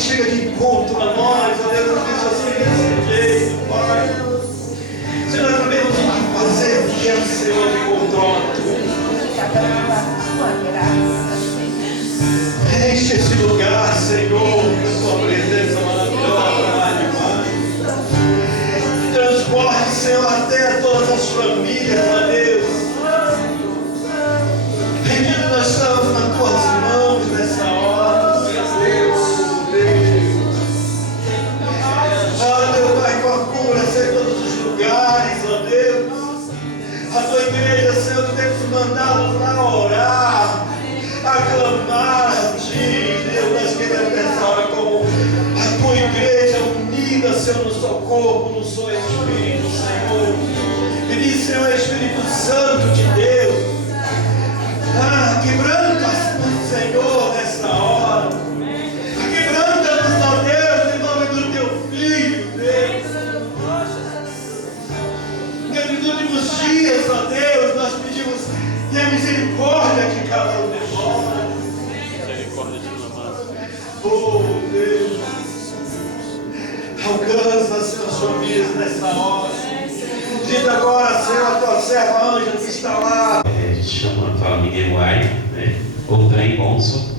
chega de encontro a nós, ó Deus, nos diz assim, desse jeito, Pai. Senhor, também não tem que fazer o que é o Senhor que controla tudo. Enche esse lugar, Senhor, com a tua presença maravilhosa, Pai. Transporte, Senhor, até todas as famílias, ó Deus. Bendito, nós estamos nas tuas mãos nessa hora, Deus. Ó Deus, vai com a cura, Senhor, em todos os lugares, ó Deus. A tua igreja, Senhor, tu tens mandado lá orar, a clamar a ti, Deus. Nós queremos nessa hora como a tua igreja unida, Senhor, no seu corpo, no seu Espírito, Senhor. E diz, Senhor, Espírito Santo de Deus, quebranta-nos, Senhor, nessa hora. Quebranta-nos, ó Deus, em nome do teu Filho, Deus. Nesses últimos dias, ó Deus, nós pedimos tenha misericórdia de cada um de nós. Misericórdia de nós. Oh, Deus. Alcança, Senhor, as famílias nessa hora. Diz agora, Senhor, a tua serva Ângela que está lá. A gente fala Miguel Uai, né? Ou Trem Bonso.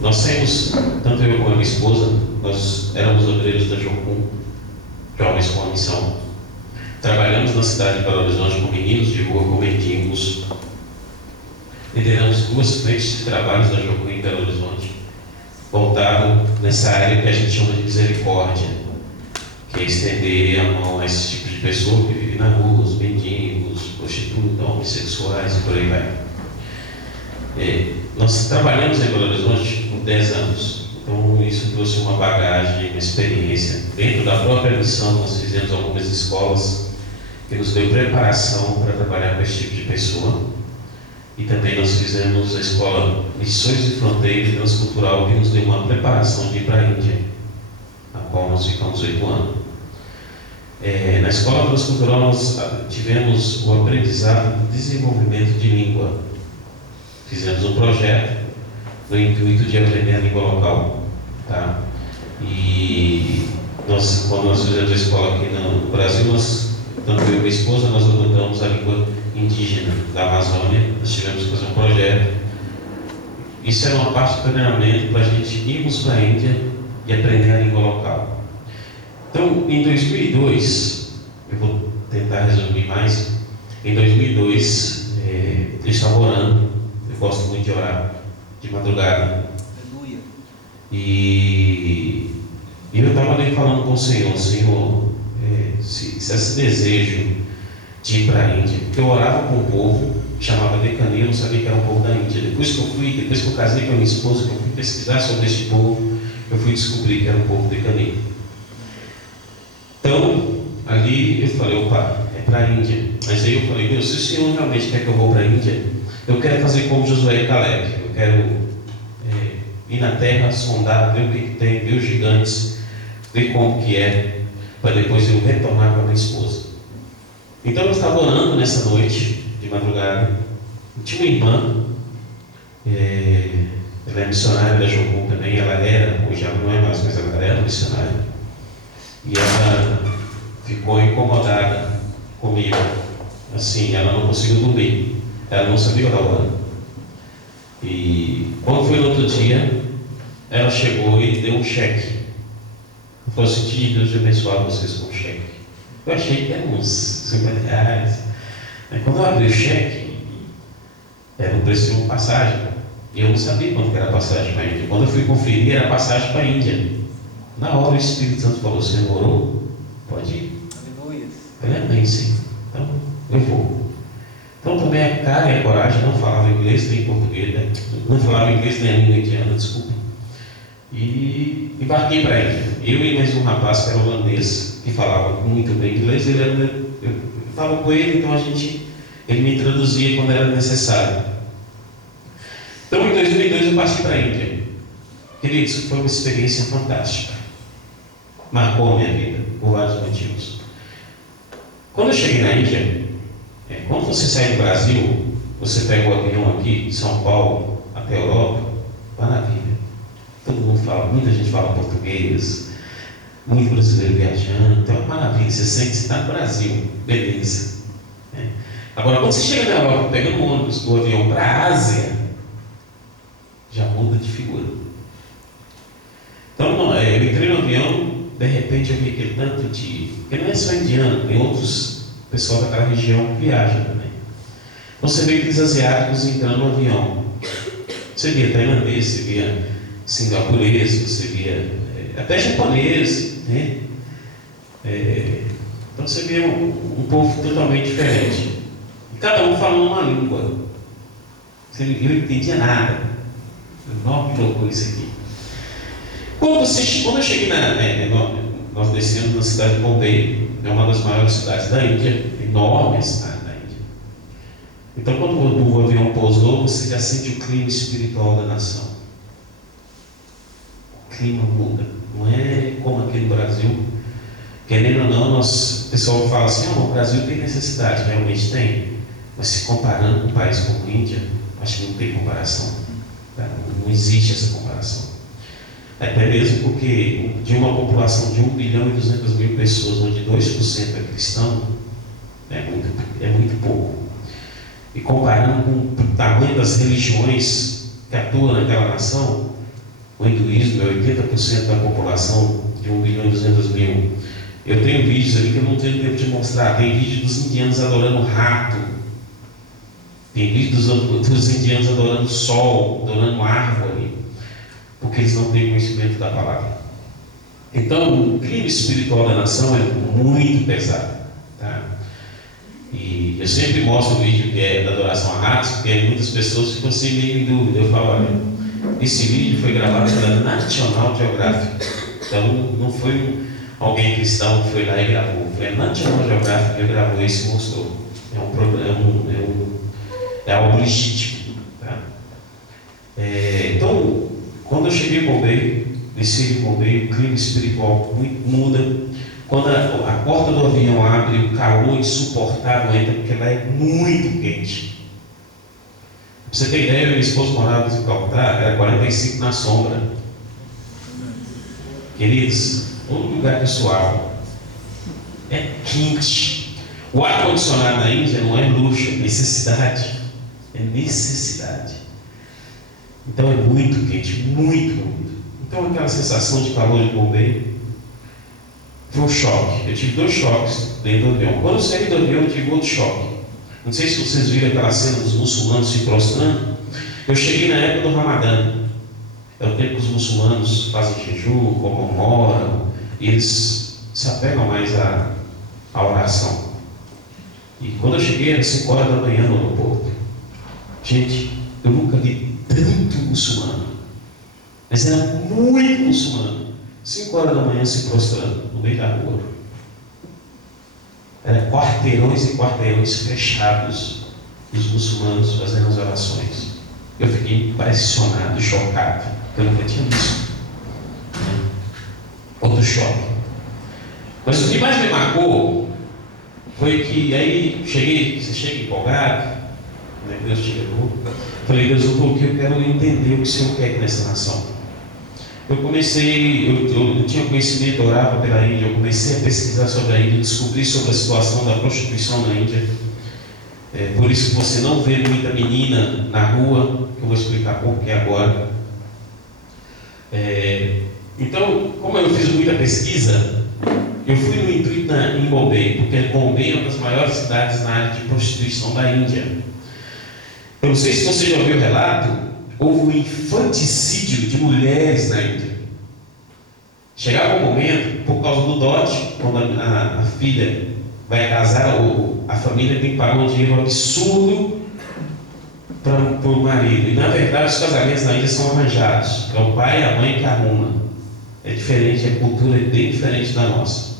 Nós temos, tanto eu como a minha esposa, nós éramos obreiros da Jocum, Jovens com a Missão. Trabalhamos na cidade de Belo Horizonte com meninos de rua, com mendigos. Lideramos 2 frentes de trabalhos da Jocum em Belo Horizonte, voltado nessa área que a gente chama de misericórdia, que é estender a mão a esse tipo de pessoa que vive na rua, os mendigos, prostitutas, homossexuais e por aí vai. Nós trabalhamos em Belo Horizonte por 10 anos, então isso trouxe uma bagagem, uma experiência. Dentro da própria missão, nós fizemos algumas escolas que nos deu preparação para trabalhar com esse tipo de pessoa. E também nós fizemos a escola Missões de Fronteira e Transcultural, que nos deu uma preparação de ir para a Índia, a qual nós ficamos 8 anos. Na escola transcultural nós tivemos o aprendizado de desenvolvimento de língua. Fizemos um projeto no intuito de aprender a língua local, tá? E quando nós fizemos a escola aqui no Brasil, tanto eu e minha esposa, nós adotamos a língua indígena da Amazônia. Nós tivemos que fazer um projeto. Isso era uma parte do treinamento para a gente irmos para a Índia e aprender a língua local. Então, em 2002, eu vou tentar resumir mais. Em 2002, eu estava orando. Eu gosto muito de orar de madrugada. Aleluia. E eu estava ali falando com o Senhor, se esse desejo de ir para a Índia, porque eu orava com o povo, chamava Decania, eu não sabia que era um povo da Índia. Depois que eu casei com a minha esposa, que eu fui pesquisar sobre este povo, eu fui descobrir que era um povo Decania. Então, ali eu falei, opa, é para a Índia. Mas aí eu falei, Deus, se o Senhor realmente quer que eu vou para a Índia, eu quero fazer como Josué e Caleb. Eu quero ir na terra, sondar, ver o que tem, ver os gigantes, ver como que é, para depois eu retornar com a minha esposa. Então eu estava orando nessa noite, de madrugada. Tinha uma irmã, ela é missionária da Jocum também, ela era, hoje ela não é mais, mas ela era missionária. E ela ficou incomodada comigo, assim, ela não conseguiu dormir, ela não sabia orar o ano. E quando foi no outro dia, ela chegou e deu um cheque. Falou assim, Deus te abençoar vocês com um cheque. Eu achei que era uns 50 reais. Aí, quando eu abri o cheque, era o preço de uma passagem. E eu não sabia quanto era a passagem para a Índia. Quando eu fui conferir, era a passagem para a Índia. Na hora o Espírito Santo falou, você orou? Pode ir. Aleluia. Eu falei, amém, sim. Então, eu vou. Então também a cara e a coragem, não falava inglês nem português, né? Não falava inglês nem a língua indiana, desculpa. E embarquei para a Índia. Eu e mais um rapaz que era holandês, que falava muito bem inglês, eu estava com ele, então ele me introduzia quando era necessário. Então em 2002 eu parti para a Índia. Queridos, foi uma experiência fantástica. Marcou a minha vida, por vários motivos. Quando eu cheguei na Índia, quando você sai do Brasil, você pega o avião aqui de São Paulo até a Europa, maravilha. muita gente fala português, muito brasileiro viajando, então é uma maravilha, você sente que você está no Brasil, beleza. Agora, quando você chega na Europa, pega no ônibus do avião para a Ásia, já muda de figura. Então, eu entrei no avião, de repente eu vi aquele tanto de... Porque não é só indiano, tem outros pessoal daquela região que viajam também. Então você vê aqueles asiáticos entrando no avião. Você via tailandês, você via singapurês, você via até japonês, né? Então você vê um povo totalmente diferente. E cada um falando uma língua. Eu não entendia nada. Nossa, que loucura isso aqui. Quando eu cheguei nós descemos na cidade de Bombay, é uma das maiores cidades da Índia, enorme cidade da Índia. Então, quando o avião pousou, você já sente o clima espiritual da nação. O clima muda. Não é como aqui no Brasil. Querendo ou não, o pessoal fala assim: o Brasil tem necessidade. Realmente tem. Mas se comparando com um país como a Índia, acho que não tem comparação. Tá? Não existe essa comparação. Até mesmo porque de uma população de 1 bilhão e 200 mil pessoas, onde 2% é cristão, é muito pouco. E comparando com o tamanho das religiões que atuam naquela nação, o hinduísmo é 80% da população de 1 bilhão e 200 mil. Eu tenho vídeos ali que eu não tenho tempo de mostrar. Tem vídeo dos indianos adorando rato. Tem vídeo dos indianos adorando sol, adorando árvore, porque eles não têm conhecimento da palavra. Então, o clima espiritual da nação é muito pesado. Tá? E eu sempre mostro o vídeo que é da adoração a ratos, porque muitas pessoas ficam assim meio em dúvida. Eu falo: olha, esse vídeo foi gravado pela National Geographic. Então, não foi alguém cristão que foi lá e gravou. Foi a National Geographic que gravou isso e mostrou. É algo legítimo. Tá? Então, quando eu cheguei em Bombay, desci em Bombay, o clima espiritual muda. Quando a porta do avião abre, o calor insuportável entra, porque lá é muito quente. Pra você ter ideia, minha esposa morava em Calcutá, era 45 na sombra. Queridos, todo lugar que eu suava é quente. O ar-condicionado na Índia não é luxo, é necessidade. É necessidade. Então é muito quente, muito. Então aquela sensação de calor de Bombay foi um choque. Eu tive 2 choques dentro do avião. Quando eu saí do avião, eu tive outro choque. Não sei se vocês viram aquela cena dos muçulmanos se prostrando. Eu cheguei na época do Ramadã. É o tempo que os muçulmanos fazem jejum, comemoram, e eles se apegam mais à oração. E quando eu cheguei, era 5 horas da manhã no aeroporto. Gente, eu nunca vi tanto muçulmano, mas era muito muçulmano. 5 horas da manhã se prostrando no meio da rua. Era quarteirões e quarteirões fechados, os muçulmanos fazendo as orações. Eu fiquei impressionado, chocado, porque eu nunca tinha visto. Outro choque. Mas o que mais me marcou foi que aí você chega empolgado, né? Deus te levou. Falei: Deus, eu estou aqui, eu quero entender o que o Senhor quer nessa nação. Eu tinha conhecimento, eu orava pela Índia, eu comecei a pesquisar sobre a Índia, descobri sobre a situação da prostituição na Índia. Por isso que você não vê muita menina na rua, que eu vou explicar por que agora. Então, como eu fiz muita pesquisa, eu fui no intuito em Bombay, porque Bombay é uma das maiores cidades na área de prostituição da Índia. Eu não sei se você já ouviu o relato, houve um infanticídio de mulheres na Índia. Chegava um momento, por causa do dote, quando a filha vai casar, a família tem que pagar um dinheiro absurdo para o marido. E na verdade os casamentos na Índia são arranjados. É o pai e a mãe que arrumam. É diferente, a cultura é bem diferente da nossa.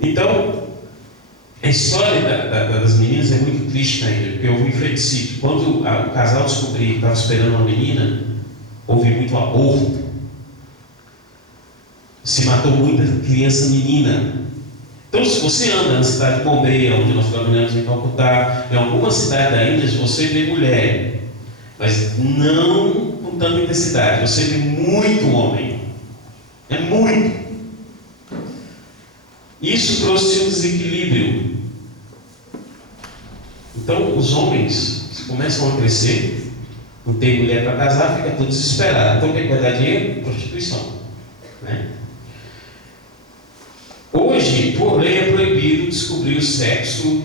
Então, a história das meninas é muito triste na Índia, porque houve um infanticídio. Quando o casal descobriu que estava esperando uma menina, houve muito aborto. Se matou muita criança menina. Então, se você anda na cidade de Bombay, onde nós trabalhamos em Calcutá, em alguma cidade da Índia, você vê mulher, mas não com tanta intensidade. Você vê muito homem. É muito. Isso trouxe um desequilíbrio. Então, os homens começam a crescer, não tem mulher para casar, fica tudo desesperado. Então, o que vai dar dinheiro? Prostituição. Né? Hoje, por lei, é proibido descobrir o sexo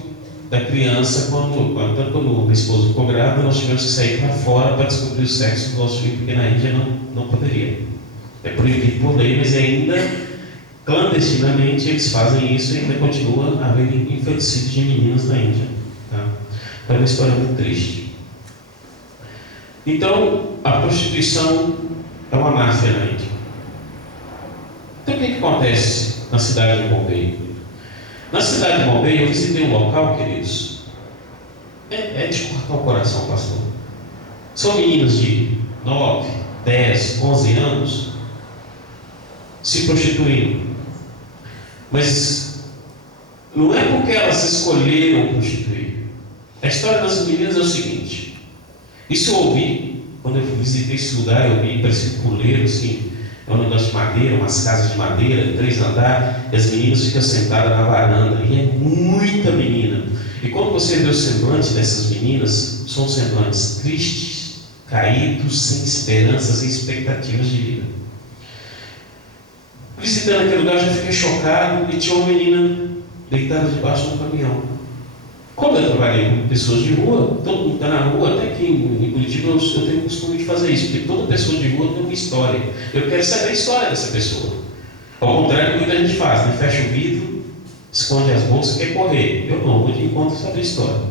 da criança quando minha esposa ficou grávida, nós tivemos que sair para fora para descobrir o sexo do nosso filho, porque na Índia não poderia. É proibido por lei, mas ainda clandestinamente eles fazem isso e ainda continua a haver infanticídio de meninas na Índia. Tá? É uma história muito triste. Então, a prostituição é uma máfia na Índia. Então, o que acontece na cidade de Bombay? Na cidade de Bombay, eu visitei um local, queridos, é de cortar o coração, pastor. São meninas de 9, 10, 11 anos se prostituindo. Mas não é porque elas escolheram prostituir. A história das meninas é o seguinte: isso eu ouvi quando eu visitei esse lugar. Eu vi, parecia um puleiro, assim, é um negócio de madeira, umas casas de madeira, 3 andares, e as meninas ficam sentadas na varanda, e é muita menina. E quando você vê o semblante dessas meninas, são semblantes tristes, caídos, sem esperanças, sem expectativas de vida. Visitando aquele lugar, já fiquei chocado, e tinha uma menina deitada debaixo de um caminhão. Como eu trabalhei com pessoas de rua, todo mundo está na rua, até aqui em Curitiba eu tenho o costume de fazer isso, porque toda pessoa de rua tem uma história. Eu quero saber a história dessa pessoa. Ao contrário do que muita gente faz, né? Fecha o vidro, esconde as bolsas e quer correr. Eu não, vou de encontro saber a história.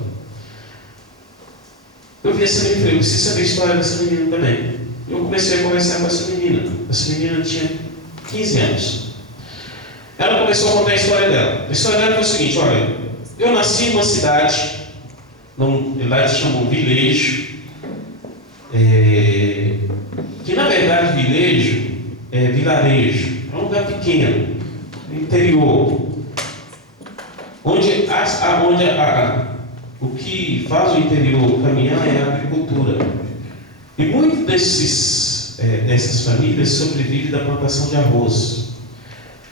Eu vi essa menina e falei, eu preciso saber a história dessa menina também. Eu comecei a conversar com essa menina. Essa menina tinha 15 anos. Ela começou a contar a história dela. A história dela foi o seguinte: olha, eu nasci em uma cidade, lá eles chamam vilejo, que na verdade vilejo é vilarejo, é um lugar pequeno, interior, onde o que faz o interior caminhar é a agricultura. E muitas dessas famílias sobrevivem da plantação de arroz.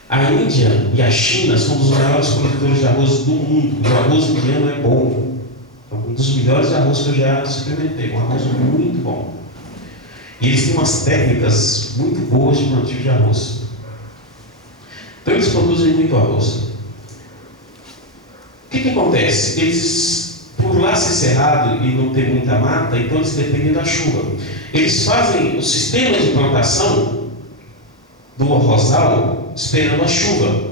A Índia e a China são dos maiores produtores de arroz do mundo. O arroz indiano é bom. É um dos melhores arroz que eu já experimentei. Um arroz muito bom. E eles têm umas técnicas muito boas de plantio de arroz. Então eles produzem muito arroz. O que acontece? Eles, por lá ser cerrado e não ter muita mata, então eles dependem da chuva. Eles fazem o sistema de plantação do arrozal esperando a chuva.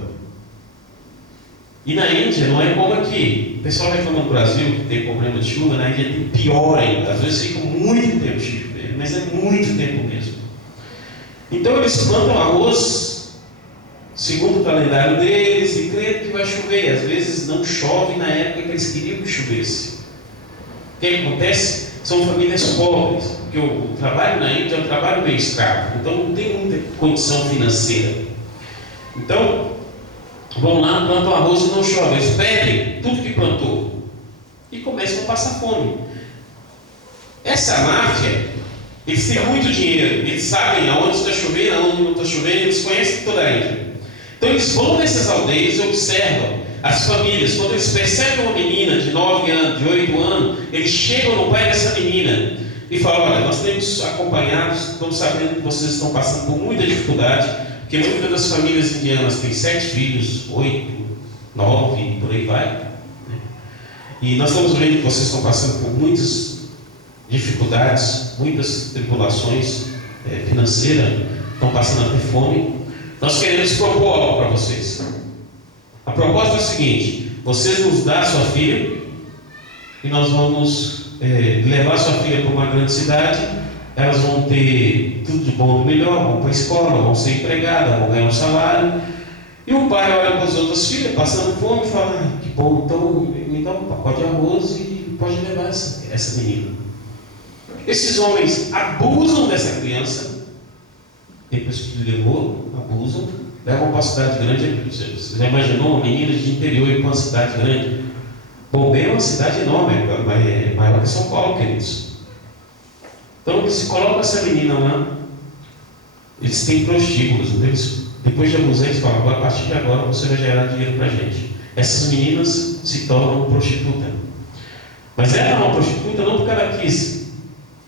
E na Índia não é como aqui. O pessoal reclama no Brasil que tem problema de chuva, na Índia tem pior ainda. Às vezes fica muito tempo de chover, mas é muito tempo mesmo. Então eles plantam arroz segundo o calendário deles e creem que vai chover. Às vezes não chove na época que eles queriam que chovesse. O que acontece? São famílias pobres, porque o trabalho na Índia é um trabalho meio escravo, então não tem muita condição financeira. Então, vão lá, plantam arroz e não chove. Eles perdem tudo que plantou e começam a passar fome. Essa máfia, eles têm muito dinheiro, eles sabem aonde está chovendo, aonde não está chovendo, eles conhecem toda a Índia. Então eles vão nessas aldeias e observam as famílias. Quando eles percebem uma menina de 9 anos, de 8 anos, eles chegam no pai dessa menina e falam: olha, nós temos acompanhados, estamos sabendo que vocês estão passando por muita dificuldade, porque muitas das famílias indianas têm 7 filhos, 8, 9, por aí vai, né? E nós estamos vendo que vocês estão passando por muitas dificuldades, muitas tribulações financeiras, estão passando a ter fome. Nós queremos propor algo para vocês. A proposta é o seguinte: vocês nos dão a sua filha e nós vamos levar a sua filha para uma grande cidade. Elas vão ter tudo de bom e melhor, vão para a escola, vão ser empregadas, vão ganhar um salário. E o pai olha para as outras filhas passando fome e fala: ah, que bom, então me dá um pacote de arroz e pode levar essa menina. Esses homens abusam dessa criança, depois que levou, abusam, levam para a cidade grande. Você já imaginou uma menina de interior ir para uma cidade grande? Bombay é uma cidade enorme, é maior que São Paulo, queridos. Então eles colocam essa menina lá, eles têm prostíbulos, depois de alguns anos falam, agora, a partir de agora você vai gerar dinheiro para a gente. Essas meninas se tornam prostituta. Mas ela é uma prostituta não porque ela quis,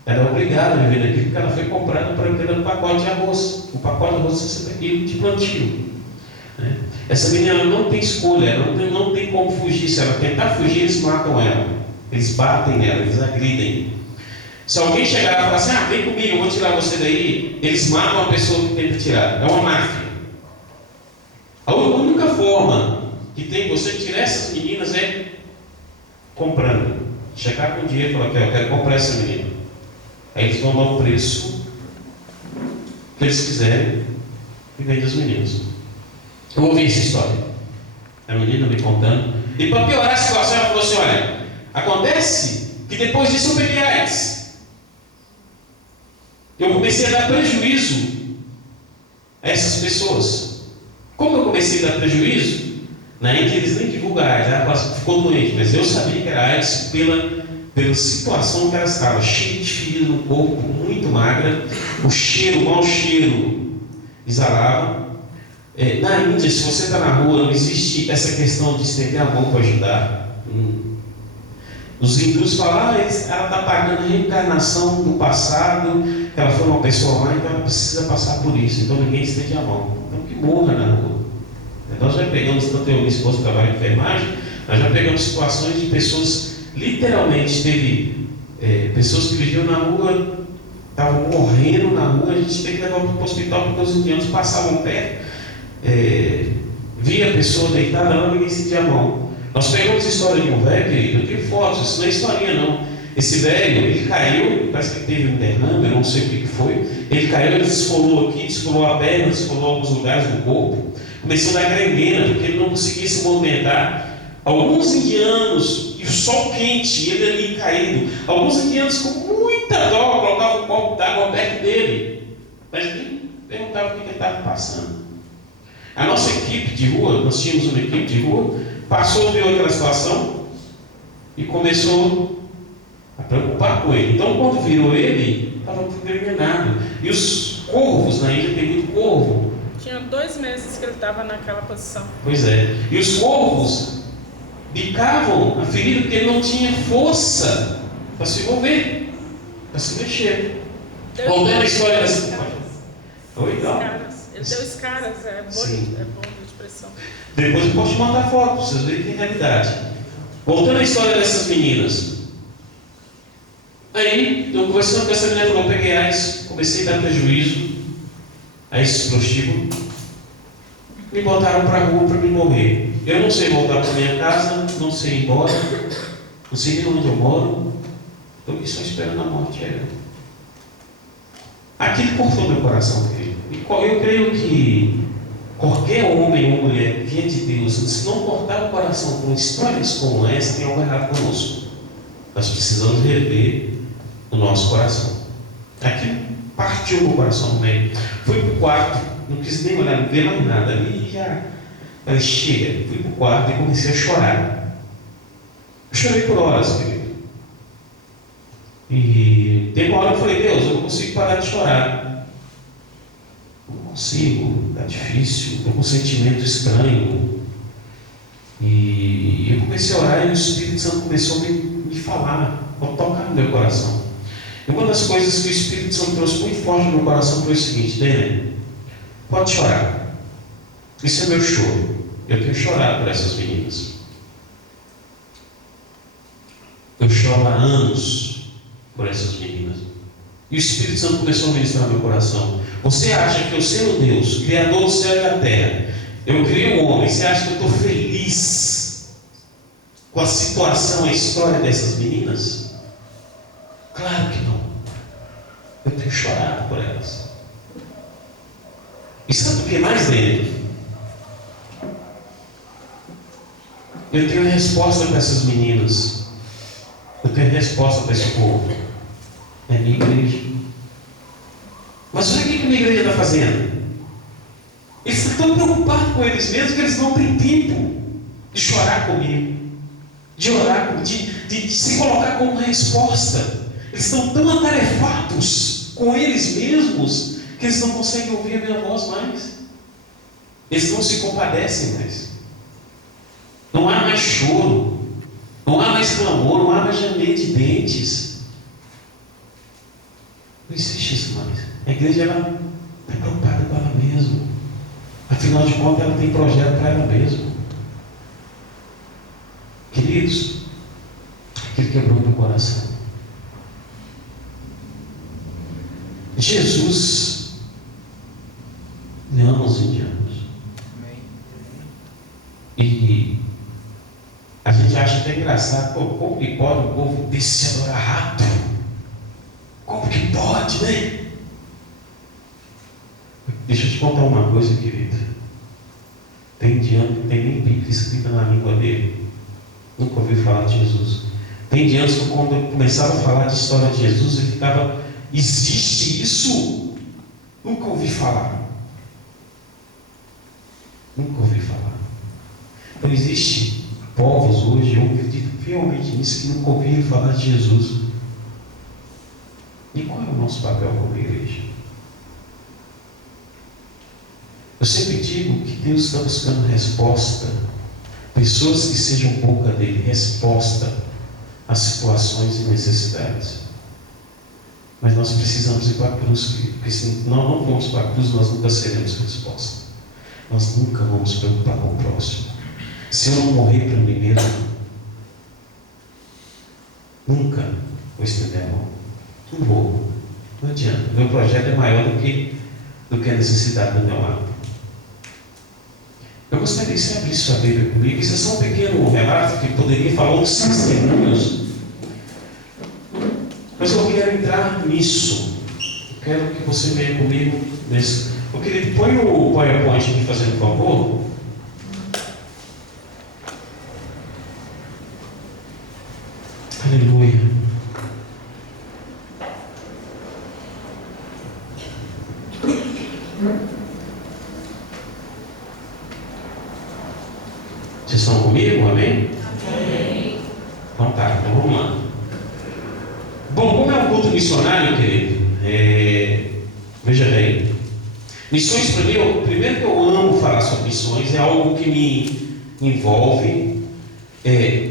ela é obrigada a viver naquilo que ela foi comprada para ter um pacote de arroz. O pacote de arroz é 60 quilos de plantio. Né? Essa menina não tem escolha, ela não tem como fugir. Se ela tentar fugir, eles matam ela. Eles batem nela, eles agridem. Se alguém chegar e falar assim, vem comigo, eu vou tirar você daí, eles matam a pessoa que tenta tirar. É uma máfia. A única forma que tem você tirar essas meninas é comprando. Chegar com dinheiro e falar, eu quero comprar essa menina. Aí eles vão dar o preço que eles quiserem e vendem as meninas. Eu ouvi essa história. A menina me contando. E para piorar a situação, ela falou assim, olha, acontece que depois disso eu peguei AIDS. Eu comecei a dar prejuízo a essas pessoas. Como eu comecei a dar prejuízo, na Índia eles nem divulgam a AIDS, ela quase ficou doente, mas eu sabia que era AIDS pela situação que ela estava, cheia de feridas no corpo, muito magra, o mau cheiro exalava. Na Índia, se você está na rua, não existe essa questão de estender a mão para ajudar. Os hindus falam, ela está pagando a reencarnação do passado, que ela foi uma pessoa má, então ela precisa passar por isso, então ninguém estende a mão. Então que morra na rua. Nós já pegamos, tanto eu e minha esposa que trabalha em enfermagem, nós já pegamos situações de pessoas, literalmente teve pessoas que viviam na rua, estavam morrendo na rua, a gente teve que levar para o hospital porque os indianos passavam perto, via a pessoa deitada lá, ninguém estendia a mão. Nós pegamos a história de um velho, eu tenho fotos, isso não é historinha não. Esse velho, ele caiu, parece que teve um derrame, eu não sei o que foi. Ele caiu, ele desfolou aqui, desfolou a perna, desfolou alguns lugares do corpo. Começou a dar gangrena, porque ele não conseguia se movimentar. Alguns indianos, e o sol quente, ele ali caído. Alguns indianos com muita dó colocavam um copo d'água perto dele. Mas nem perguntavam o que ele estava passando. A nossa equipe de rua, nós tínhamos uma equipe de rua, passou, viu aquela situação e começou a preocupar com ele. Então, quando virou ele, estava tudo envenenado. E os corvos, na Índia tem muito corvo. Tinha 2 meses que ele estava naquela posição. Pois é. E os corvos bicavam a ferida porque ele não tinha força para se mover, para se mexer. Voltando a história dessa. Oi, Ele deu escaras, é bom de expressão. Depois eu posso te mandar foto, para vocês verem que é realidade. Voltando à história dessas meninas. Aí, eu conversando com essa menina, falou, eu peguei AIDS, comecei a dar prejuízo a esses prostíbulos, me botaram para a rua para me morrer. Eu não sei voltar para minha casa, não sei ir embora, não sei nem onde eu moro, estou aqui só esperando a morte. Aquilo cortou meu coração, querido. E eu creio que qualquer homem ou mulher que é de Deus, se não cortar o coração com histórias como essa, tem algo errado conosco. Nós precisamos rever o nosso coração. Aquilo partiu meu coração no meio. Fui para o quarto, não quis nem olhar, não ver mais nada. Ali já falei, chega. Fui para o quarto e comecei a chorar. Eu chorei por horas, querido. E tem uma hora que eu falei, Deus, eu não consigo parar de chorar. Não consigo, está difícil, estou com um sentimento estranho. E eu comecei a orar e o Espírito Santo começou a me falar, a tocar no meu coração. E uma das coisas que o Espírito Santo trouxe muito forte no meu coração foi o seguinte, Daniel, pode chorar. Isso é meu choro. Eu tenho chorado por essas meninas. Eu choro há anos por essas meninas. E o Espírito Santo começou a ministrar no meu coração. Você acha que eu sendo Deus, Criador do céu e da terra, eu criei o homem, você acha que eu estou feliz com a situação, a história dessas meninas? Claro que não. Eu tenho chorado por elas. E sabe o que mais dele? Eu tenho resposta para essas meninas. Eu tenho resposta para esse povo. É a minha igreja. Mas olha o que a minha igreja está fazendo. Eles estão tão preocupados com eles mesmos que eles não têm tempo de chorar comigo, de orar comigo, de se colocar como resposta. Eles estão tão atarefados com eles mesmos que eles não conseguem ouvir a minha voz mais. Eles não se compadecem mais. Não há mais choro, não há mais clamor, não há mais ranger de dentes. Não existe isso mais. A igreja ela está preocupada com ela mesma. Afinal de contas, ela tem projeto para ela mesma. Queridos, aquilo quebrou meu coração. Jesus ama os indianos. E a gente acha até engraçado, pô, como que pode o povo desse adorar rato? Como que pode, né? Deixa eu te contar uma coisa, querido. Tem indiano que não tem nem Bíblia escrita na língua dele. Nunca ouviu falar de Jesus. Tem indianos que quando eu começava a falar de história de Jesus, ele ficava, existe isso? Nunca ouvi falar. Nunca ouvi falar. Então existe povos hoje, eu acredito fielmente nisso, que nunca ouviram falar de Jesus. E qual é o nosso papel como igreja? Eu sempre digo que Deus está buscando resposta, pessoas que sejam boca dele, resposta às situações e necessidades. Mas nós precisamos ir para a cruz, porque se nós não vamos para a cruz, nós nunca seremos resposta. Nós nunca vamos preocupar com o próximo. Se eu não morrer para mim mesmo, nunca vou estender a mão. Não vou. Não adianta. O meu projeto é maior do que a necessidade do meu lado. Eu gostaria que você abrisse sua Bíblia comigo. Isso é só um pequeno relato que poderia falar uns testemunhos. Mas eu quero entrar nisso. Eu quero que você venha comigo nesse. Eu queria, põe o PowerPoint aqui, fazendo favor. Aleluia. Vocês estão comigo? Amém? Amém. Então tá, então vamos lá. Bom, como é um culto missionário, querido, veja bem, missões para mim, primeiro que eu amo falar sobre missões, é algo que me envolve.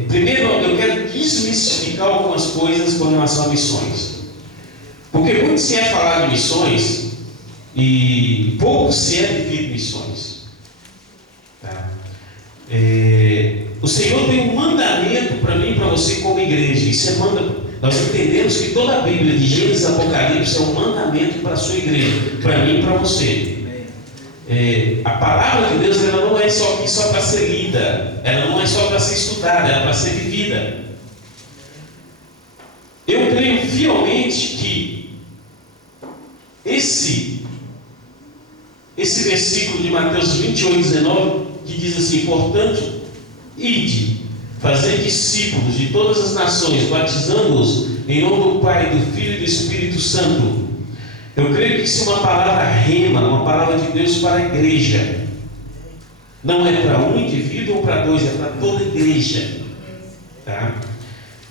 Primeiro eu quero desmistificar algumas coisas com relação a missões, porque muito se é falar de missões e pouco se é vivido missões, tá? O Senhor tem um mandamento para mim e para você como igreja. Isso é mandamento. Nós entendemos que toda a Bíblia, de Gênesis a Apocalipse, é um mandamento para a sua igreja, para mim e para você. A palavra de Deus, ela não é só para ser lida, ela não é só para ser estudada, ela é para ser vivida. Eu creio fielmente que esse versículo de Mateus 28:19, que diz assim: portanto, ide, fazer discípulos de todas as nações, batizando-os em nome do Pai, do Filho e do Espírito Santo. Eu creio que isso é uma palavra rema, uma palavra de Deus para a igreja. Não é para um indivíduo ou para dois, é para toda a igreja. Tá?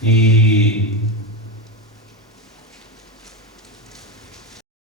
E